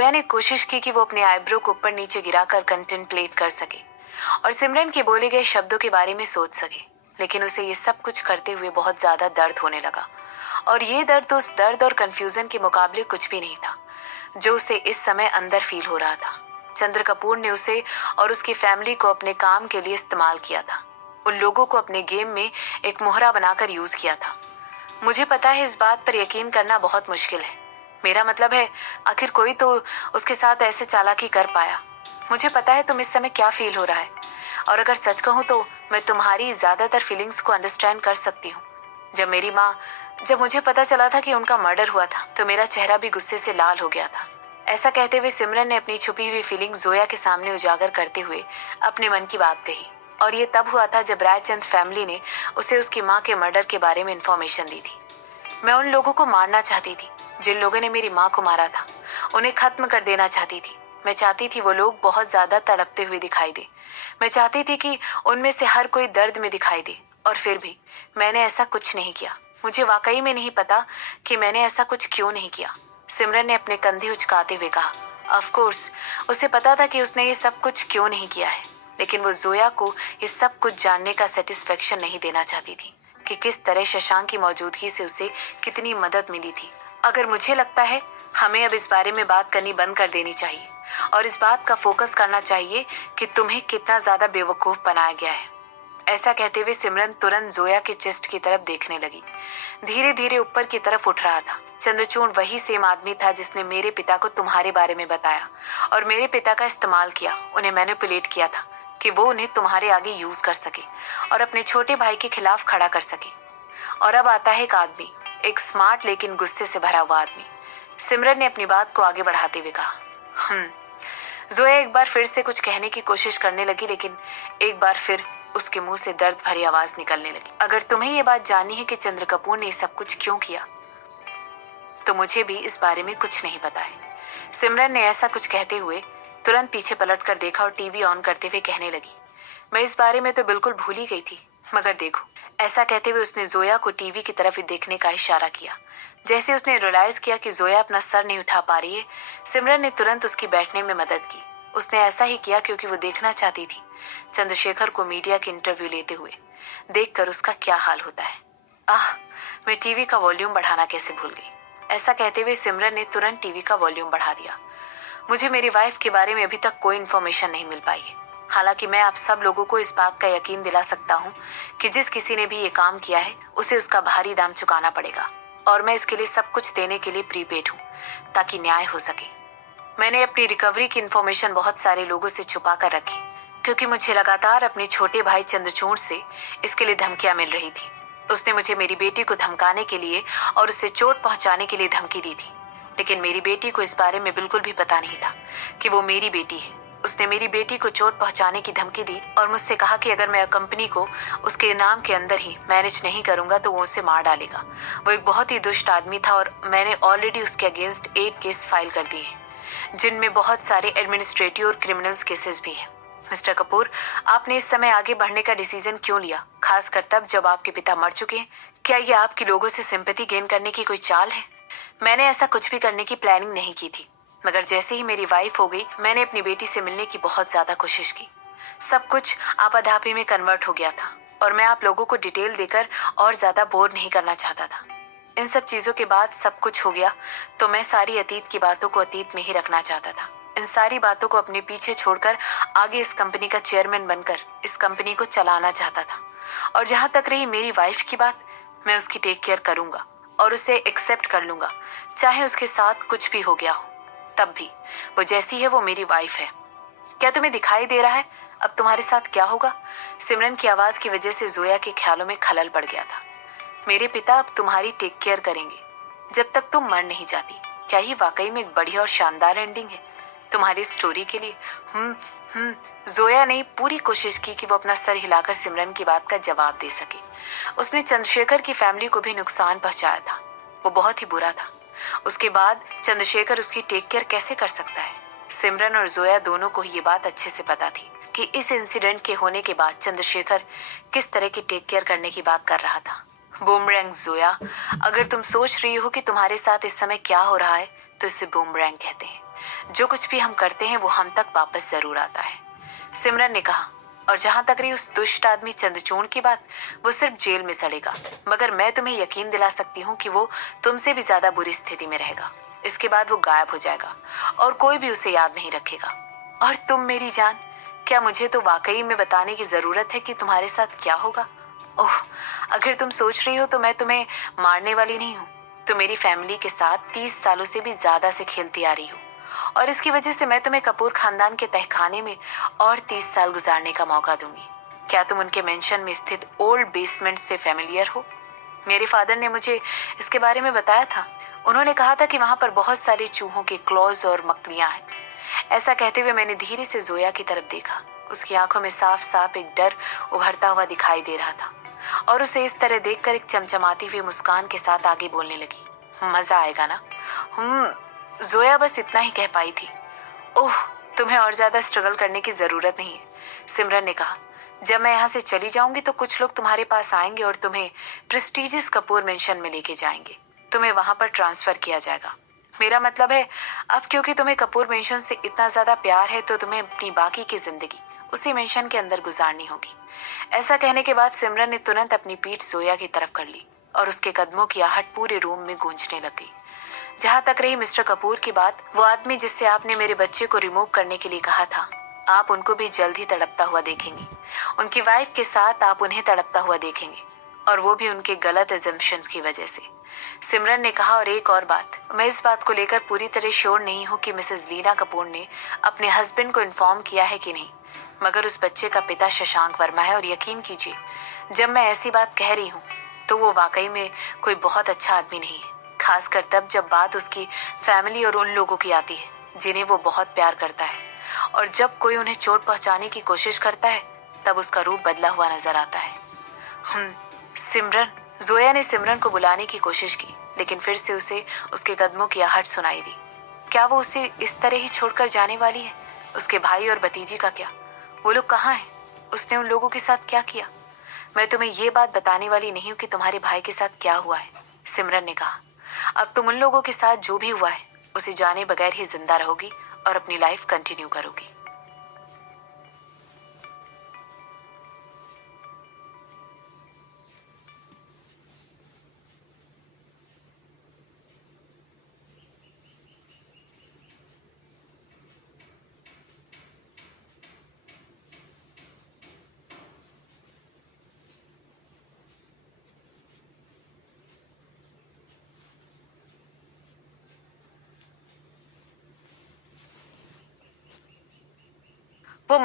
जोया ने कोशिश की कि वो अपने आईब्रो को ऊपर नीचे गिराकर कंटेम्पलेट कर सके और सिमरन के बोले गए शब्दों के बारे में सोच सके, लेकिन उसे ये सब कुछ करते हुए बहुत ज्यादा दर्द होने लगा। और ये दर्द उस दर्द और कंफ्यूजन के मुकाबले कुछ भी नहीं था जो उसे इस समय अंदर फील हो रहा था। चंद्र कपूर ने उसे और उसकी फैमिली को अपने काम के लिए इस्तेमाल किया था, उन लोगों को अपने गेम में एक मोहरा बनाकर यूज किया था। मुझे पता है इस बात पर यकीन करना बहुत मुश्किल है, मेरा मतलब है आखिर कोई तो उसके साथ ऐसे चालाकी कर पाया। मुझे पता है तुम इस समय क्या फील हो रहा है, और अगर सच कहूँ तो मैं तुम्हारी ज्यादातर फीलिंग्स को अंडरस्टैंड कर सकती हूँ। जब मुझे पता चला था कि उनका मर्डर हुआ था तो मेरा चेहरा भी गुस्से से लाल हो गया था। ऐसा कहते हुए सिमरन ने अपनी छुपी हुई फीलिंग जोया के सामने उजागर करते हुए अपने मन की बात कही। और ये तब हुआ था जब रायचंद फैमिली ने उसे उसकी माँ के मर्डर के बारे में इन्फॉर्मेशन दी थी। मैं उन लोगों को मारना चाहती थी जिन लोगों ने मेरी माँ को मारा था, उन्हें खत्म कर देना चाहती थी। मैं चाहती थी वो लोग बहुत ज्यादा तड़पते हुए दिखाई दे। मैं चाहती थी कि उनमें से हर कोई दर्द में दिखाई दे, और फिर भी मैंने ऐसा कुछ नहीं किया। मुझे वाकई में नहीं पता कि मैंने ऐसा कुछ क्यों नहीं किया। सिमरन ने अपने कंधे उचकाते हुए कहा। ऑफ कोर्स उसे पता था कि उसने ये सब कुछ क्यों नहीं किया है, लेकिन वो जोया को ये सब कुछ जानने का सेटिस्फेक्शन नहीं देना चाहती थी कि किस तरह शशांक की मौजूदगी से उसे कितनी मदद मिली थी। अगर मुझे लगता है हमें अब इस बारे में बात करनी बंद कर देनी चाहिए और इस बात का फोकस करना चाहिए कि तुम्हें कितना ज्यादा बेवकूफ बनाया गया है। ऐसा कहते हुए सिमरन तुरंत जोया के चेस्ट की तरफ देखने लगी। धीरे धीरे ऊपर की तरफ उठ रहा था। चंद्रचूड़ वही सेम आदमी था जिसने मेरे पिता को तुम्हारे बारे में बताया और मेरे पिता का इस्तेमाल किया, उन्हें मैनिपुलेट किया था कि वो उन्हें तुम्हारे आगे यूज कर सके और अपने छोटे भाई के खिलाफ खड़ा कर सके। और अब आता है एक आदमी, एक स्मार्ट लेकिन गुस्से से भरा हुआ आदमी। सिमरन ने अपनी बात को आगे बढ़ाते हुए कहा। जोया एक बार फिर से कुछ कहने की कोशिश करने लगी, लेकिन एक बार फिर उसके मुंह से दर्द भरी आवाज निकलने लगी। अगर तुम्हें ये बात जाननी है कि चंद्र कपूर ने सब कुछ क्यों किया, तो मुझे भी इस बारे में कुछ नहीं पता है। सिमरन ने ऐसा कुछ कहते हुए तुरंत पीछे पलट कर देखा और टीवी ऑन करते हुए कहने लगी, मैं इस बारे में तो बिल्कुल भूल ही गई थी, मगर देखो। ऐसा कहते हुए उसने जोया को टीवी की तरफ देखने का इशारा किया। जैसे उसने रियलाइज किया कि जोया अपना सर नहीं उठा पा रही है, सिमरन ने तुरंत उसकी बैठने में मदद की। उसने ऐसा ही किया क्योंकि वो देखना चाहती थी चंद्रशेखर को मीडिया के इंटरव्यू लेते हुए, देखकर उसका क्या हाल होता है। मैं टीवी का वॉल्यूम बढ़ाना कैसे भूल गई। ऐसा कहते हुए सिमरन ने तुरंत टीवी का वॉल्यूम बढ़ा दिया। मुझे मेरी वाइफ के बारे में अभी तक कोई इन्फॉर्मेशन नहीं मिल पाई है। हालांकि मैं आप सब लोगों को इस बात का यकीन दिला सकता हूँ कि जिस किसी ने भी ये काम किया है उसे उसका भारी दाम चुकाना पड़ेगा, और मैं इसके लिए सब कुछ देने के लिए प्रीपेड हूँ ताकि न्याय हो सके। मैंने अपनी रिकवरी की इन्फॉर्मेशन बहुत सारे लोगों से छुपा कर रखी क्योंकि मुझे लगातार अपने छोटे भाई चंद्रचूड़ से इसके लिए धमकियां मिल रही थी। उसने मुझे मेरी बेटी को धमकाने के लिए और उसे चोट पहुंचाने के लिए धमकी दी थी, लेकिन मेरी बेटी को इस बारे में बिल्कुल भी पता नहीं था कि वो मेरी बेटी है। उसने मेरी बेटी को चोट पहुंचाने की धमकी दी और मुझसे कहा कि अगर मैं कंपनी को उसके नाम के अंदर ही मैनेज नहीं करूंगा तो वो उसे मार डालेगा। वो एक बहुत ही दुष्ट आदमी था और मैंने ऑलरेडी उसके अगेंस्ट 8 केस फाइल कर दिए हैं, जिनमें बहुत सारे एडमिनिस्ट्रेटिव और क्रिमिनल्स केसेस भी हैं। मिस्टर कपूर, आपने इस समय आगे बढ़ने का डिसीजन क्यों लिया, खासकर तब जब आपके पिता मर चुके हैं? क्या ये आपकी लोगों से सिंपैथी गेन करने की कोई चाल है? मैंने ऐसा कुछ भी करने की प्लानिंग नहीं की थी, मगर जैसे ही मेरी वाइफ हो गई मैंने अपनी बेटी से मिलने की बहुत ज्यादा कोशिश की। सब कुछ आपाधापी में कन्वर्ट हो गया था और मैं आप लोगों को डिटेल देकर और ज्यादा बोर नहीं करना चाहता था। इन सब चीजों के बाद सब कुछ हो गया तो मैं सारी अतीत की बातों को अतीत में ही रखना चाहता था। इन सारी बातों को अपने पीछे छोड़कर आगे इस कंपनी का चेयरमैन बनकर इस कंपनी को चलाना चाहता था। और जहां तक रही मेरी वाइफ की बात, मैं उसकी टेक केयर करूंगा और उसे एक्सेप्ट कर लूंगा, चाहे उसके साथ कुछ भी हो गया हो। तब भी वो जैसी है वो मेरी वाइफ है। क्या तुम्हें दिखाई दे रहा है अब तुम्हारे साथ क्या होगा? सिमरन की आवाज की वजह से जोया के ख्यालों में खलल पड़ गया था। मेरे पिता अब तुम्हारी टेक केयर करेंगे जब तक तुम मर नहीं जाती। क्या ही वाकई में एक बढ़िया और शानदार एंडिंग है तुम्हारी स्टोरी के लिए। जोया ने पूरी कोशिश की कि वो अपना सर हिलाकर सिमरन की बात का जवाब दे सके। उसने चंद्रशेखर की फैमिली को भी नुकसान पहुंचाया था, वो बहुत ही बुरा था। उसके बाद चंद्रशेखर उसकी टेक केयर कैसे कर सकता है? सिमरन और जोया दोनों को ये बात अच्छे से पता थी कि इस इंसिडेंट के होने के बाद चंद्रशेखर किस तरह की टेक केयर करने की बात कर रहा था। बूमरैंग जोया, अगर तुम सोच रही हो कि तुम्हारे साथ इस समय क्या हो रहा है तो इसे बूमरैंग कहते हैं। जो कुछ भी हम करते हैं वो हम तक वापस जरूर आता है, सिमरन ने कहा। और जहां तक रही उस दुष्ट आदमी चंद्रचूड़ की बात, वो सिर्फ जेल में सड़ेगा, मगर मैं तुम्हें यकीन दिला सकती हूँ कि वो तुमसे भी ज्यादा बुरी स्थिति में रहेगा। इसके बाद वो गायब हो जाएगा और कोई भी उसे याद नहीं रखेगा। और तुम मेरी जान, क्या मुझे तो वाकई में बताने की जरूरत है कि तुम्हारे साथ क्या होगा? ओह, अगर तुम सोच रही हो तो मैं तुम्हें मारने वाली नहीं हूँ। तुम मेरी फैमिली के साथ 30 सालों से भी ज्यादा से खेलती आ रही हो, और इसकी वजह से मैं तुम्हें कपूर खानदान के तहखाने में और 30 साल गुजारने का मौका दूंगी। क्या तुम उनके मेंशन में स्थित ओल्ड बेसमेंट से फेमिलियर हो? मेरे फादर ने मुझे इसके बारे में बताया था। उन्होंने कहा था कि वहां पर बहुत सारे चूहों के क्लॉज और मकड़ियां हैं। ऐसा कहते हुए मैंने धीरे से जोया की तरफ देखा। उसकी आंखों में साफ साफ एक डर उभरता हुआ दिखाई दे रहा था, और उसे इस तरह देखकर एक चमचमाती हुई मुस्कान के साथ आगे बोलने लगी। मजा आएगा ना? जोया बस इतना ही कह पाई थी। ओह, तुम्हें और ज्यादा स्ट्रगल करने की जरूरत नहीं है, सिमरन ने कहा। जब मैं यहाँ से चली जाऊंगी तो कुछ लोग तुम्हारे पास आएंगे और तुम्हें प्रेस्टीजियस कपूर मेंशन में लेके जाएंगे। तुम्हें वहां पर ट्रांसफर किया जाएगा। मेरा मतलब है, अब क्योंकि तुम्हें कपूर मेंशन से इतना ज्यादा प्यार है तो तुम्हें अपनी बाकी की जिंदगी उसी मेंशन के अंदर गुजारनी होगी। ऐसा कहने के बाद सिमरन ने तुरंत अपनी पीठ जोया की तरफ कर ली और उसके कदमों की आहट पूरे रूम में गूंजने लग गई। जहां तक रही मिस्टर कपूर की बात, वो आदमी जिससे आपने मेरे बच्चे को रिमूव करने के लिए कहा था, आप उनको भी जल्द ही तड़पता हुआ देखेंगे। उनकी वाइफ के साथ आप उन्हें तड़पता हुआ देखेंगे, और वो भी उनके गलत एजम्पशंस की वजह से, सिमरन ने कहा। और एक और बात, मैं इस बात को लेकर पूरी तरह श्योर नहीं हूँ कि मिसेस लीना कपूर ने अपने हस्बैंड को इन्फॉर्म किया है कि नहीं, मगर उस बच्चे का पिता शशांक वर्मा है। और यकीन कीजिए, जब मैं ऐसी बात कह रही हूँ तो वो वाकई में कोई बहुत अच्छा आदमी नहीं है, खासकर तब जब बात उसकी फैमिली और उन लोगों की आती है जिन्हें वो बहुत प्यार करता है। और जब कोई उन्हें चोट पहुंचाने की कोशिश करता है तब उसका रूप बदला हुआ नजर आता है। सिमरन, जोया ने सिमरन को बुलाने की कोशिश की, लेकिन फिर से उसे उसके कदमों की आहट सुनाई दी। क्या वो उसे इस तरह ही छोड़कर जाने वाली है? उसके भाई और भतीजी का क्या? वो लोग कहाँ हैं? उसने उन लोगों के साथ क्या किया? मैं तुम्हें ये बात बताने वाली नहीं हूँ कि तुम्हारे भाई के साथ क्या हुआ है, सिमरन ने कहा। अब तुम उन लोगों के साथ जो भी हुआ है उसे जाने बगैर ही जिंदा रहोगी और अपनी लाइफ कंटिन्यू करोगी। वो